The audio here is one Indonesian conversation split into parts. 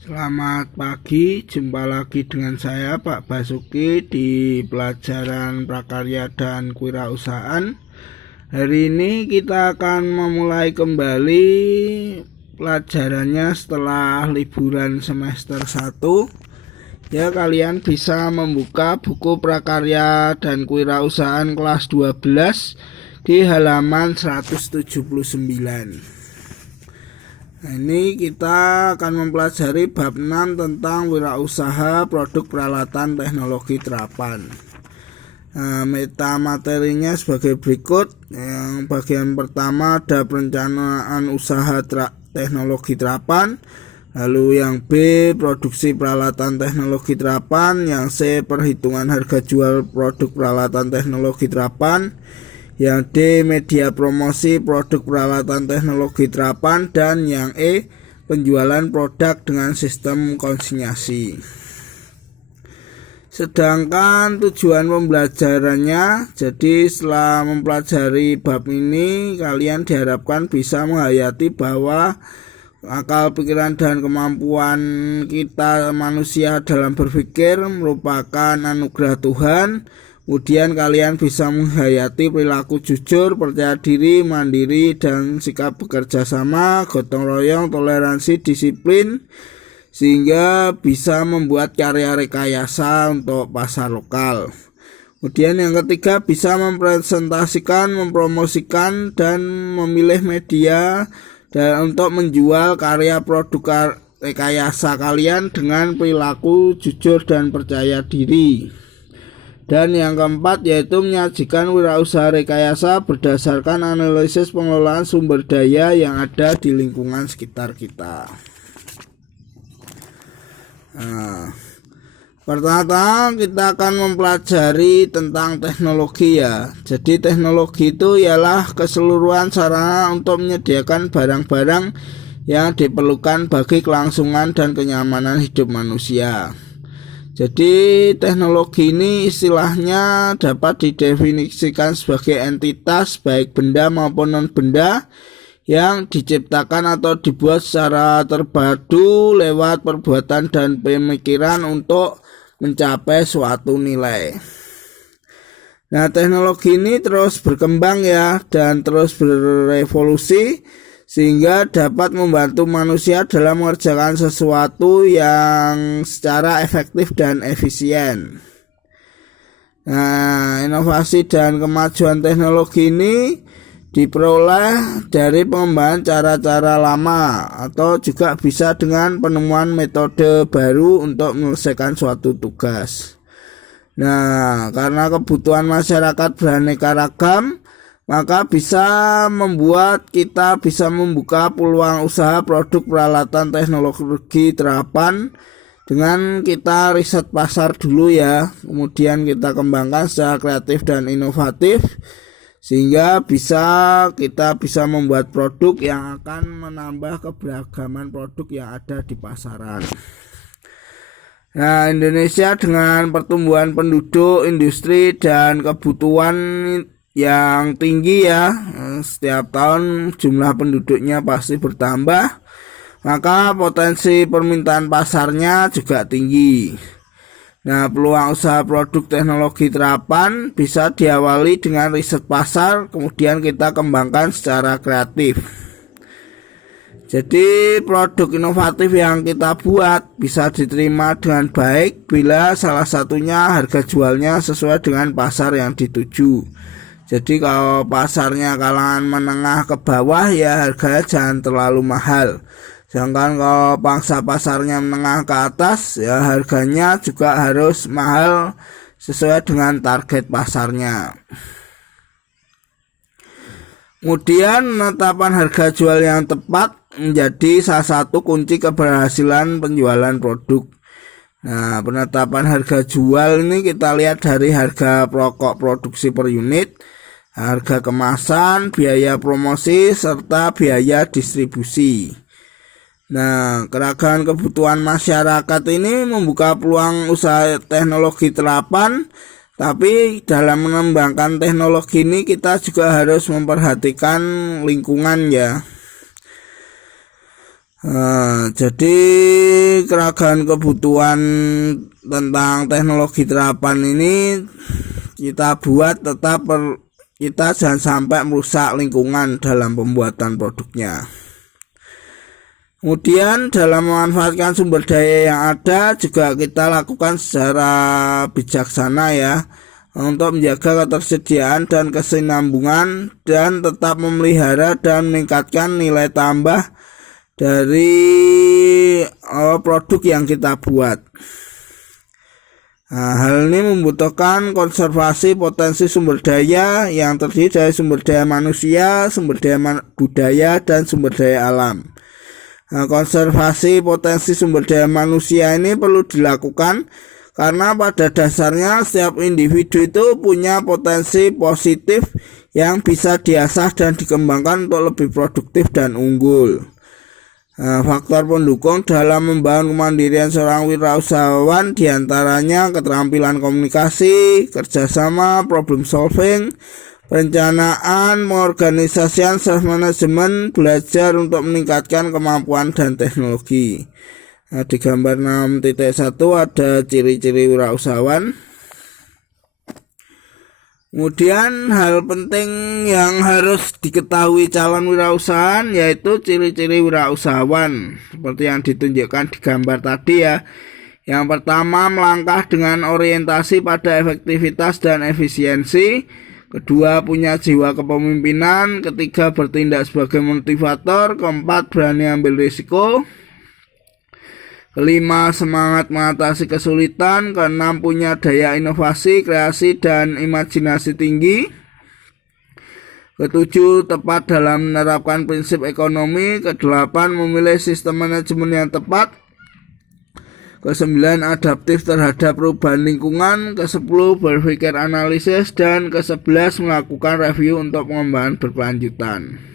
Selamat pagi, jumpa lagi dengan saya Pak Basuki di pelajaran prakarya dan kewirausahaan. Hari ini kita akan memulai kembali pelajarannya setelah liburan semester 1. Ya, kalian bisa membuka buku prakarya dan kewirausahaan kelas 12 di halaman 179. Nah, ini kita akan mempelajari bab 6 tentang wirausaha produk peralatan teknologi terapan. Nah, meta materinya sebagai berikut. Yang bagian pertama ada perencanaan usaha teknologi terapan. Lalu yang B, produksi peralatan teknologi terapan. Yang C, perhitungan harga jual produk peralatan teknologi terapan. Yang D, media promosi produk peralatan teknologi terapan. Dan yang E, penjualan produk dengan sistem konsinyasi. Sedangkan tujuan pembelajarannya, jadi setelah mempelajari bab ini, kalian diharapkan bisa menghayati bahwa akal pikiran dan kemampuan kita manusia dalam berpikir merupakan anugerah Tuhan. Kemudian kalian bisa menghayati perilaku jujur, percaya diri, mandiri, dan sikap bekerja sama, gotong royong, toleransi, disiplin, sehingga bisa membuat karya rekayasa untuk pasar lokal. Kemudian yang ketiga, bisa mempresentasikan, mempromosikan, dan memilih media dan untuk menjual karya produk rekayasa kalian dengan perilaku jujur dan percaya diri. Dan yang keempat yaitu menyajikan wirausaha rekayasa berdasarkan analisis pengelolaan sumber daya yang ada di lingkungan sekitar kita. Nah, pertama kita akan mempelajari tentang teknologi ya. Jadi teknologi itu ialah keseluruhan sarana untuk menyediakan barang-barang yang diperlukan bagi kelangsungan dan kenyamanan hidup manusia. Jadi teknologi ini istilahnya dapat didefinisikan sebagai entitas baik benda maupun non-benda yang diciptakan atau dibuat secara terpadu lewat perbuatan dan pemikiran untuk mencapai suatu nilai. Nah, teknologi ini terus berkembang ya dan terus berevolusi sehingga dapat membantu manusia dalam mengerjakan sesuatu yang secara efektif dan efisien. Nah, inovasi dan kemajuan teknologi ini diperoleh dari pengembangan cara-cara lama atau juga bisa dengan penemuan metode baru untuk menyelesaikan suatu tugas. Nah, karena kebutuhan masyarakat beraneka ragam, maka bisa membuat kita bisa membuka peluang usaha produk peralatan teknologi terapan dengan kita riset pasar dulu ya, kemudian kita kembangkan secara kreatif dan inovatif sehingga kita bisa membuat produk yang akan menambah keberagaman produk yang ada di pasaran. Nah, Indonesia dengan pertumbuhan penduduk, industri, dan kebutuhan yang tinggi ya, setiap tahun jumlah penduduknya pasti bertambah, maka potensi permintaan pasarnya juga tinggi. Nah, peluang usaha produk teknologi terapan bisa diawali dengan riset pasar, kemudian kita kembangkan secara kreatif. Jadi produk inovatif yang kita buat bisa diterima dengan baik bila salah satunya harga jualnya sesuai dengan pasar yang dituju. Jadi kalau pasarnya kalangan menengah ke bawah ya harganya jangan terlalu mahal. Sedangkan kalau pangsa pasarnya menengah ke atas ya harganya juga harus mahal sesuai dengan target pasarnya. Kemudian penetapan harga jual yang tepat menjadi salah satu kunci keberhasilan penjualan produk. Nah, penetapan harga jual ini kita lihat dari harga pokok produksi per unit, harga kemasan, biaya promosi, serta biaya distribusi. Nah, keragaman kebutuhan masyarakat ini membuka peluang usaha teknologi terapan, tapi dalam mengembangkan teknologi ini kita juga harus memperhatikan lingkungan ya. Jadi keragaman kebutuhan tentang teknologi terapan ini kita buat tetap kita jangan sampai merusak lingkungan dalam pembuatan produknya. Kemudian dalam memanfaatkan sumber daya yang ada juga kita lakukan secara bijaksana ya, untuk menjaga ketersediaan dan kesinambungan dan tetap memelihara dan meningkatkan nilai tambah dari produk yang kita buat. Nah, hal ini membutuhkan konservasi potensi sumber daya yang terdiri dari sumber daya manusia, sumber daya budaya, dan sumber daya alam. Nah, konservasi potensi sumber daya manusia ini perlu dilakukan karena pada dasarnya setiap individu itu punya potensi positif yang bisa diasah dan dikembangkan untuk lebih produktif dan unggul. Nah, faktor pendukung dalam membangun kemandirian seorang wirausahawan diantaranya keterampilan komunikasi, kerjasama, problem solving, perencanaan, pengorganisasian, self-management, belajar untuk meningkatkan kemampuan dan teknologi. Nah, di gambar 6.1 ada ciri-ciri wirausahawan. Kemudian hal penting yang harus diketahui calon wirausahawan yaitu ciri-ciri wirausahawan seperti yang ditunjukkan di gambar tadi ya. Yang pertama, melangkah dengan orientasi pada efektivitas dan efisiensi. Kedua, punya jiwa kepemimpinan. Ketiga, bertindak sebagai motivator. Keempat, berani ambil risiko. Kelima, semangat mengatasi kesulitan. Keenam, punya daya inovasi, kreasi, dan imajinasi tinggi. Ketujuh, tepat dalam menerapkan prinsip ekonomi. Kedelapan, memilih sistem manajemen yang tepat. Kesembilan, adaptif terhadap perubahan lingkungan. Kesepuluh, berpikir analisis. Dan kesebelas, melakukan review untuk pengembangan berkelanjutan.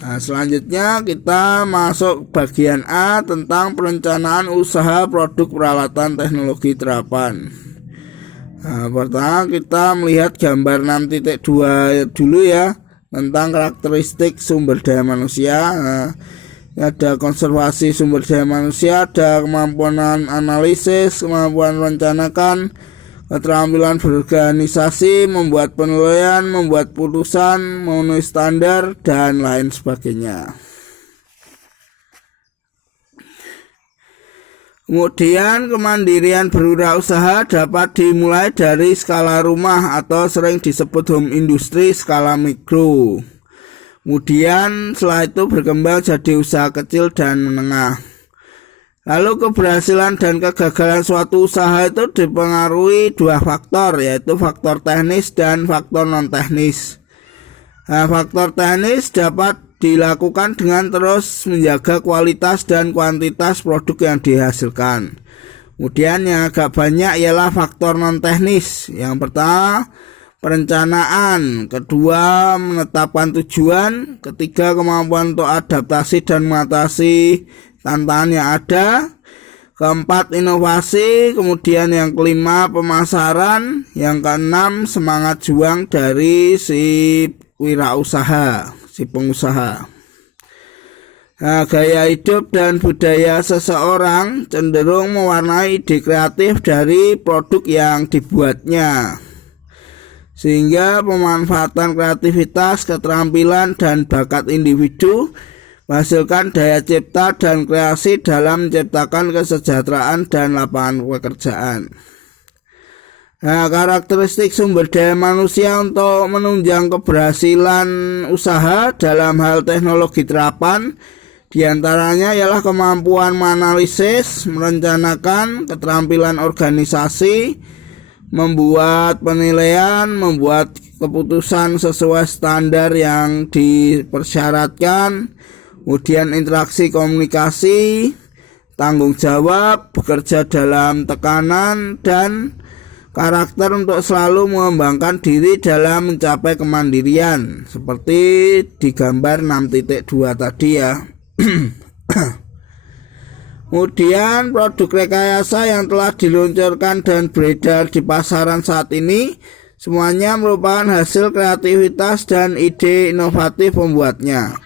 Nah, selanjutnya kita masuk bagian A tentang perencanaan usaha produk peralatan teknologi terapan. Nah, pertama kita melihat gambar 6.2 dulu ya, tentang karakteristik sumber daya manusia. Nah, ada konservasi sumber daya manusia, ada kemampuan analisis, kemampuan merencanakan, keterampilan berorganisasi, membuat penilaian, membuat putusan, memenuhi standar, dan lain sebagainya. Kemudian kemandirian berwirausaha dapat dimulai dari skala rumah atau sering disebut home industry skala mikro. Kemudian setelah itu berkembang jadi usaha kecil dan menengah. Lalu keberhasilan dan kegagalan suatu usaha itu dipengaruhi dua faktor, yaitu faktor teknis dan faktor non-teknis. Nah, faktor teknis dapat dilakukan dengan terus menjaga kualitas dan kuantitas produk yang dihasilkan. Kemudian yang agak banyak ialah faktor non-teknis. Yang pertama, perencanaan. Kedua, menetapkan tujuan. Ketiga, kemampuan untuk adaptasi dan mengatasi tantangan yang ada. Keempat, inovasi. Kemudian yang kelima, pemasaran. Yang keenam, semangat juang dari si wirausaha, si pengusaha. Nah, gaya hidup dan budaya seseorang cenderung mewarnai ide kreatif dari produk yang dibuatnya, sehingga pemanfaatan kreativitas, keterampilan, dan bakat individu menghasilkan daya cipta dan kreasi dalam menciptakan kesejahteraan dan lapangan pekerjaan. Nah, karakteristik sumber daya manusia untuk menunjang keberhasilan usaha dalam hal teknologi terapan diantaranya ialah kemampuan menganalisis, merencanakan, keterampilan organisasi, membuat penilaian, membuat keputusan sesuai standar yang dipersyaratkan, kemudian interaksi komunikasi, tanggung jawab, bekerja dalam tekanan, dan karakter untuk selalu mengembangkan diri dalam mencapai kemandirian, seperti di gambar 6.2 tadi ya. Kemudian produk rekayasa yang telah diluncurkan dan beredar di pasaran saat ini semuanya merupakan hasil kreativitas dan ide inovatif pembuatnya.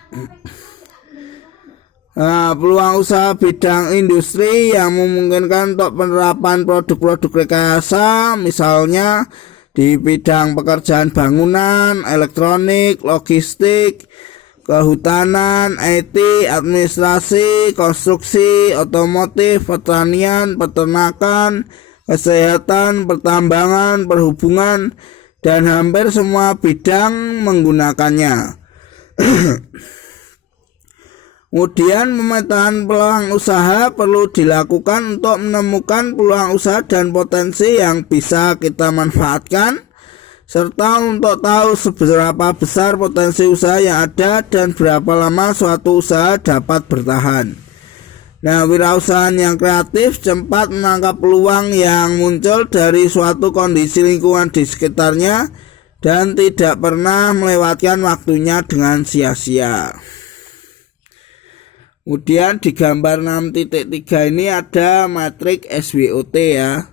Peluang usaha bidang industri yang memungkinkan untuk penerapan produk-produk rekayasa, misalnya di bidang pekerjaan bangunan, elektronik, logistik, kehutanan, IT, administrasi, konstruksi, otomotif, pertanian, peternakan, kesehatan, pertambangan, perhubungan, dan hampir semua bidang menggunakannya. Kemudian pemetaan peluang usaha perlu dilakukan untuk menemukan peluang usaha dan potensi yang bisa kita manfaatkan, serta untuk tahu seberapa besar potensi usaha yang ada dan berapa lama suatu usaha dapat bertahan. Wirausahaan yang kreatif cepat menangkap peluang yang muncul dari suatu kondisi lingkungan di sekitarnya dan tidak pernah melewatkan waktunya dengan sia-sia. Kemudian di gambar 6.3 ini ada matriks SWOT ya.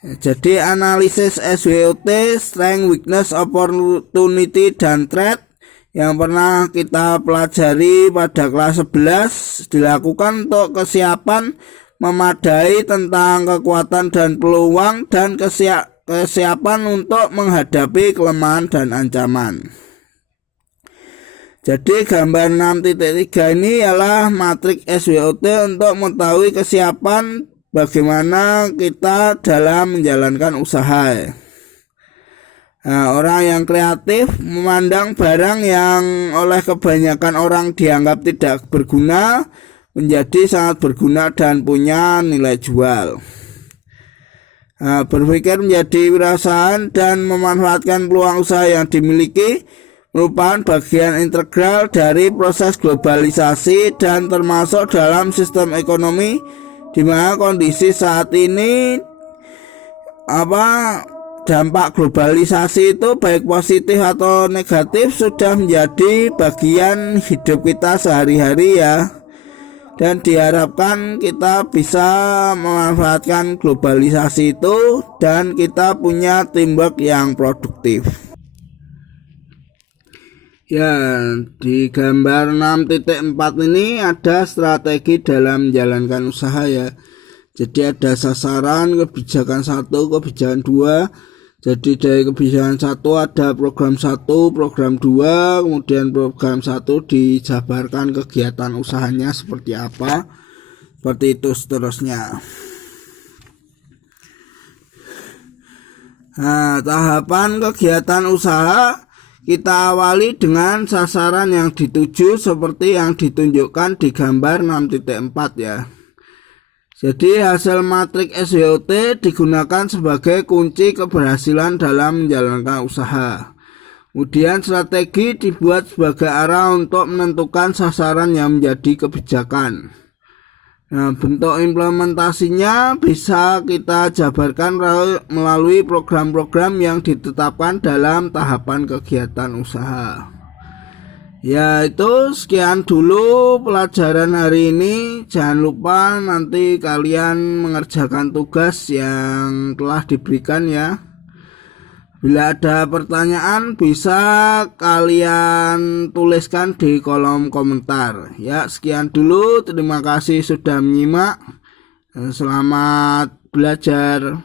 Jadi analisis SWOT, strength, weakness, opportunity, dan threat yang pernah kita pelajari pada kelas 11 dilakukan untuk kesiapan memadai tentang kekuatan dan peluang dan kesiapan untuk menghadapi kelemahan dan ancaman. Jadi gambar 6.3 ini ialah matriks SWOT untuk mengetahui kesiapan bagaimana kita dalam menjalankan usaha. Orang yang kreatif memandang barang yang oleh kebanyakan orang dianggap tidak berguna menjadi sangat berguna dan punya nilai jual. Berpikir menjadi wirausahaan dan memanfaatkan peluang usaha yang dimiliki merupakan bagian integral dari proses globalisasi dan termasuk dalam sistem ekonomi di mana kondisi saat ini dampak globalisasi itu baik positif atau negatif sudah menjadi bagian hidup kita sehari-hari ya, dan diharapkan kita bisa memanfaatkan globalisasi itu dan kita punya teamwork yang produktif. Ya, di gambar 6.4 ini ada strategi dalam menjalankan usaha ya. Jadi ada sasaran, kebijakan 1, kebijakan 2. Jadi dari kebijakan 1 ada program 1, program 2, kemudian program 1 dijabarkan kegiatan usahanya seperti apa. Seperti itu seterusnya. Tahapan kegiatan usaha kita awali dengan sasaran yang dituju seperti yang ditunjukkan di gambar 6.4 ya. Jadi hasil matriks SWOT digunakan sebagai kunci keberhasilan dalam menjalankan usaha. Kemudian strategi dibuat sebagai arah untuk menentukan sasaran yang menjadi kebijakan. Bentuk implementasinya bisa kita jabarkan melalui program-program yang ditetapkan dalam tahapan kegiatan usaha. Ya, itu sekian dulu pelajaran hari ini. Jangan lupa nanti kalian mengerjakan tugas yang telah diberikan ya. Bila ada pertanyaan bisa kalian tuliskan di kolom komentar. Ya, sekian dulu. Terima kasih sudah menyimak. Selamat belajar.